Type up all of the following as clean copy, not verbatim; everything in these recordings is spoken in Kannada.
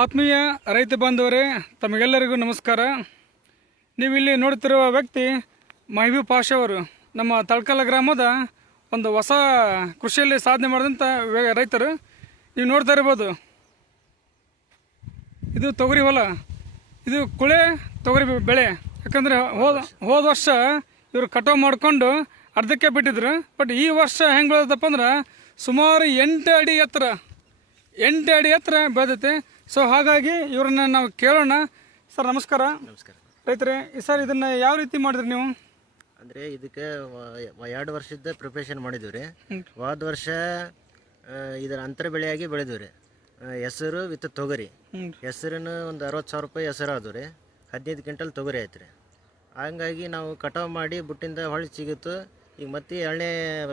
ಆತ್ಮೀಯ ರೈತ ಬಾಂಧವರೇ, ತಮಗೆಲ್ಲರಿಗೂ ನಮಸ್ಕಾರ. ನೀವು ಇಲ್ಲಿ ನೋಡ್ತಿರುವ ವ್ಯಕ್ತಿ ಮಹಬೂಬ್ ಪಾಷಾ ಅವರು. ನಮ್ಮ ತಳಕಲ ಗ್ರಾಮದ ಒಂದು ಹೊಸ ಕೃಷಿಯಲ್ಲಿ ಸಾಧನೆ ಮಾಡಿದಂಥ ರೈತರು. ನೀವು ನೋಡ್ತಾ ಇರ್ಬೋದು, ಇದು ತೊಗರಿ ಹೊಲ, ಇದು ಕುಳೆ ತೊಗರಿ ಬೆಳೆ. ಯಾಕಂದರೆ ಹೋದ ವರ್ಷ ಇವರು ಕಟಾವು ಮಾಡಿಕೊಂಡು ಅರ್ಧಕ್ಕೆ ಬಿಟ್ಟಿದ್ರು. ಬಟ್ ಈ ವರ್ಷ ಹೆಂಗೆ ಬೆಳೆದಪ್ಪ ಅಂದ್ರೆ ಸುಮಾರು 8 ಅಡಿ ಎತ್ತರ ಬೆಳೆದೈತೆ. ಸೊ ಹಾಗಾಗಿ ಇವ್ರನ್ನ ನಾವು ಕೇಳೋಣ. ಸರ್ ನಮಸ್ಕಾರ. ನಮಸ್ಕಾರ ರೈತರೇ, ಸರ್ ಇದನ್ನು ಯಾವ ರೀತಿ ಮಾಡಿದ್ರಿ ನೀವು? ಅಂದರೆ ಇದಕ್ಕೆ 2 ವರ್ಷದ ಪ್ರಿಪ್ರೇಷನ್ ಮಾಡಿದ್ದೀವಿ ರೀ. ಹೋದ ವರ್ಷ ಇದರ ಅಂತರ ಬೆಳೆಯಾಗಿ ಬೆಳೆದಿವಿ ರೀ. ಹೆಸರು ವಿತ್ ತೊಗರಿ. ಹೆಸರನ್ನು ಒಂದು 60,000 ರೂಪಾಯಿ ಹೆಸರು ಆದವು ರೀ. 15 ಕ್ವಿಂಟಲ್ ತೊಗರಿ ಆಯ್ತು ರೀ. ಹಂಗಾಗಿ ನಾವು ಕಟಾವು ಮಾಡಿ ಬುಟ್ಟಿಂದ ಹೊಳ್ಳಿ ಸಿಗುತ್ತು. ಈಗ ಮತ್ತೆ 2ನೇ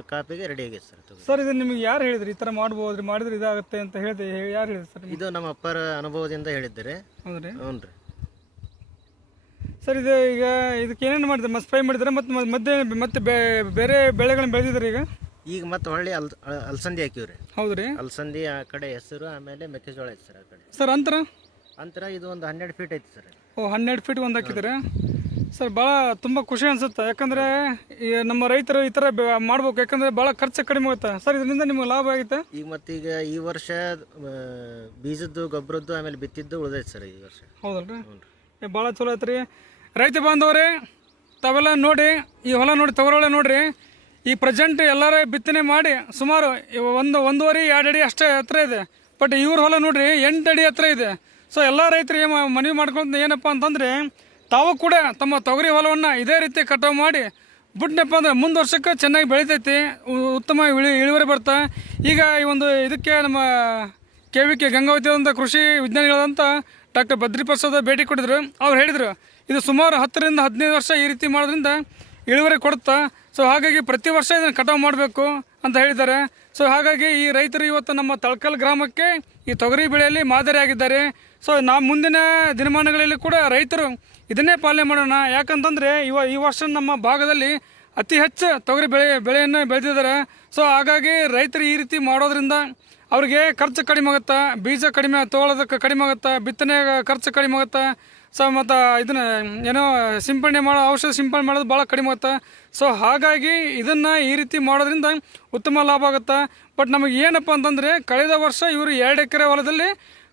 ಕಾಪಿಗೆ ರೆಡಿ ಆಗೈತೆ ಸರ್ ತೊಗರಿ. ಸರ್ ಇದು ನಿಮಗೆ ಯಾರು ಹೇಳಿದ್ರಿ ಈ ಥರ ಮಾಡ್ಬೋದ್ರಿ, ಮಾಡಿದ್ರೆ ಇದಾಗುತ್ತೆ ಅಂತ ಹೇಳಿದೆ? ಯಾರು ಹೇಳಿದ್ರು ಸರ್? ಇದು ನಮ್ಮ ಅಪ್ಪರ ಅನುಭವದಿಂದ ಹೇಳಿದ್ದಾರೆ. ಹೌದ್ರಿ? ಹ್ಞೂ ರೀ. ಸರ್ ಇದು ಈಗ ಇದಕ್ಕೆ ಏನೇನು ಮಾಡಿದ್ರೆ? ಮತ್ತೆ ಸ್ಪ್ರೇ ಮಾಡಿದ್ರೆ ಮತ್ತೆ ಬೇರೆ ಬೆಳೆಗಳನ್ನ ಬೆಳೆದಿದ್ದಾರೆ ಈಗ ಮತ್ತೆ ಹೊಳ್ಳಿ ಅಲಸಂದಿ ಹಾಕಿವ್ರಿ. ಹೌದ್ರಿ? ಅಲಸಂದಿ ಆ ಕಡೆ ಹೆಸರು, ಆಮೇಲೆ ಮೆಕ್ಕೆಜೋಳ ಐತೆ ಸರ್ ಆ ಕಡೆ. ಸರ್ ಅಂತರ ಇದು ಒಂದು 12 ಫೀಟ್ ಐತಿ ಸರ್. 12 ಫೀಟ್ ಒಂದು ಹಾಕಿದ್ದಾರೆ ಸರ್. ಭಾಳ ತುಂಬ ಖುಷಿ ಅನ್ಸುತ್ತೆ. ಯಾಕಂದರೆ ನಮ್ಮ ರೈತರು ಈ ಥರ ಮಾಡ್ಬೇಕು. ಯಾಕಂದರೆ ಭಾಳ ಖರ್ಚು ಕಡಿಮೆ ಆಗುತ್ತೆ ಸರ್. ಇದರಿಂದ ನಿಮ್ಗೆ ಲಾಭ ಆಗುತ್ತೆ. ಈಗ ಈ ವರ್ಷ ಬೀಜದ್ದು ಗೊಬ್ಬರದ್ದು ಆಮೇಲೆ ಬಿತ್ತಿದ್ದು ಉಳಿದೈತೆ ಸರ್ ಈ ವರ್ಷ. ಹೌದಲ್ರಿ? ಭಾಳ ಚಲೋ ಐತ್ರಿ. ರೈತ ಬಾಂಧವರೇ, ತಾವೆಲ್ಲ ನೋಡಿ, ಈ ಹೊಲ ನೋಡಿ, ತೊಗರಿ ನೋಡ್ರಿ. ಈ ಪ್ರೆಸೆಂಟ್ ಎಲ್ಲರೂ ಬಿತ್ತನೆ ಮಾಡಿ ಸುಮಾರು 1.5-2 ಅಡಿ ಅಷ್ಟೇ ಎತ್ತರ ಇದೆ. ಬಟ್ ಇವ್ರ ಹೊಲ ನೋಡ್ರಿ 8 ಅಡಿ ಎತ್ತರ ಇದೆ. ಸೊ ಎಲ್ಲ ರೈತರಿಗೆ ಮನವಿ ಮಾಡ್ಕೊಂಡು ಏನಪ್ಪ ಅಂತಂದರೆ, ತಾವು ಕೂಡ ತಮ್ಮ ತೊಗರಿ ಹೊಲವನ್ನು ಇದೇ ರೀತಿ ಕಟಾವು ಮಾಡಿ ಬಿಟ್ಟನಪ್ಪ ಅಂದ್ರೆ ಮುಂದೆ ವರ್ಷಕ್ಕೆ ಚೆನ್ನಾಗಿ ಬೆಳಿತೈತಿ, ಉತ್ತಮ ಇಳುವರಿ ಬರ್ತಾ. ಈಗ ಈ ಒಂದು ಇದಕ್ಕೆ ನಮ್ಮ KVK ಗಂಗಾವತಿ ಅಂತ ಕೃಷಿ ವಿಜ್ಞಾನಿಗಳಾದಂಥ ಡಾಕ್ಟರ್ ಬದ್ರಿಪ್ರಸಾದ್ ಭೇಟಿ ಕೊಟ್ಟಿದ್ರು. ಅವ್ರು ಹೇಳಿದರು, ಇದು ಸುಮಾರು 10ರಿಂದ 15 ವರ್ಷ ಈ ರೀತಿ ಮಾಡೋದ್ರಿಂದ ಇಳುವರಿ ಕೊಡುತ್ತಾ. ಸೊ ಹಾಗಾಗಿ ಪ್ರತಿ ವರ್ಷ ಇದನ್ನು ಕಟಾವು ಮಾಡಬೇಕು ಅಂತ ಹೇಳಿದ್ದಾರೆ. ಸೊ ಹಾಗಾಗಿ ಈ ರೈತರು ಇವತ್ತು ನಮ್ಮ ತಳಕಲ್ ಗ್ರಾಮಕ್ಕೆ ಈ ತೊಗರಿ ಬೆಳೆಯಲ್ಲಿ ಮಾದರಿಯಾಗಿದ್ದಾರೆ. ಸೊ ನಾವು ಮುಂದಿನ ದಿನಮಾನಗಳಲ್ಲಿ ಕೂಡ ರೈತರು ಇದನ್ನೇ ಪಾಲನೆ ಮಾಡೋಣ. ಯಾಕಂತಂದರೆ ಈ ವರ್ಷ ನಮ್ಮ ಭಾಗದಲ್ಲಿ ಅತಿ ಹೆಚ್ಚು ತೊಗರಿ ಬೆಳೆಯನ್ನು ಬೆಳೆದಿದ್ದಾರೆ. ಸೊ ಹಾಗಾಗಿ ರೈತರು ಈ ರೀತಿ ಮಾಡೋದ್ರಿಂದ ಅವ್ರಿಗೆ ಖರ್ಚು ಕಡಿಮೆ ಆಗುತ್ತಾ, ಬೀಜ ಕಡಿಮೆ ತೊಗೊಳೋದಕ್ಕೆ ಕಡಿಮೆ ಆಗುತ್ತಾ, ಬಿತ್ತನೆ ಖರ್ಚು ಕಡಿಮೆ ಆಗುತ್ತಾ. ಸೊ ಮತ್ತು ಇದನ್ನು ಏನೋ ಸಿಂಪಡಣೆ ಔಷಧ ಸಿಂಪಡಣೆ ಮಾಡೋದು ಭಾಳ ಕಡಿಮೆ ಆಗುತ್ತಾ. ಸೊ ಹಾಗಾಗಿ ಇದನ್ನು ಈ ರೀತಿ ಮಾಡೋದ್ರಿಂದ ಉತ್ತಮ ಲಾಭ ಆಗುತ್ತಾ. ಬಟ್ ನಮಗೆ ಏನಪ್ಪ ಅಂತಂದರೆ, ಕಳೆದ ವರ್ಷ ಇವರು 2 ಎಕರೆ ಹೊಲದಲ್ಲಿ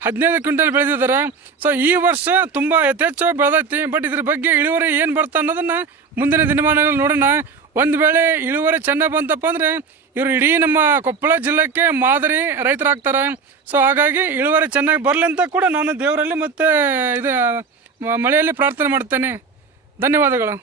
15 ಕ್ವಿಂಟಲ್ ಬೆಳೆದಿದ್ದಾರೆ. ಸೊ ಈ ವರ್ಷ ತುಂಬ ಯಥೇಚ್ಛವಾಗಿ ಬೆಳೆದೈತಿ. ಬಟ್ ಇದ್ರ ಬಗ್ಗೆ ಇಳುವರಿ ಏನು ಬರ್ತಾ ಅನ್ನೋದನ್ನು ಮುಂದಿನ ದಿನಮಾನಗಳು ನೋಡೋಣ. ಒಂದು ವೇಳೆ ಇಳುವರಿ ಚೆನ್ನಾಗಿ ಬಂತಪ್ಪ ಅಂದರೆ ಇವರು ಇಡೀ ನಮ್ಮ ಕೊಪ್ಪಳ ಜಿಲ್ಲೆಗೆ ಮಾದರಿ ರೈತರಾಗ್ತಾರೆ. ಸೊ ಹಾಗಾಗಿ ಇಳುವರಿ ಚೆನ್ನಾಗಿ ಬರಲಿ ಅಂತ ಕೂಡ ನಾನು ದೇವರಲ್ಲಿ ಮತ್ತು ಇದು ಮಳೆಯಲ್ಲಿ ಪ್ರಾರ್ಥನೆ ಮಾಡ್ತೇನೆ. ಧನ್ಯವಾದಗಳು.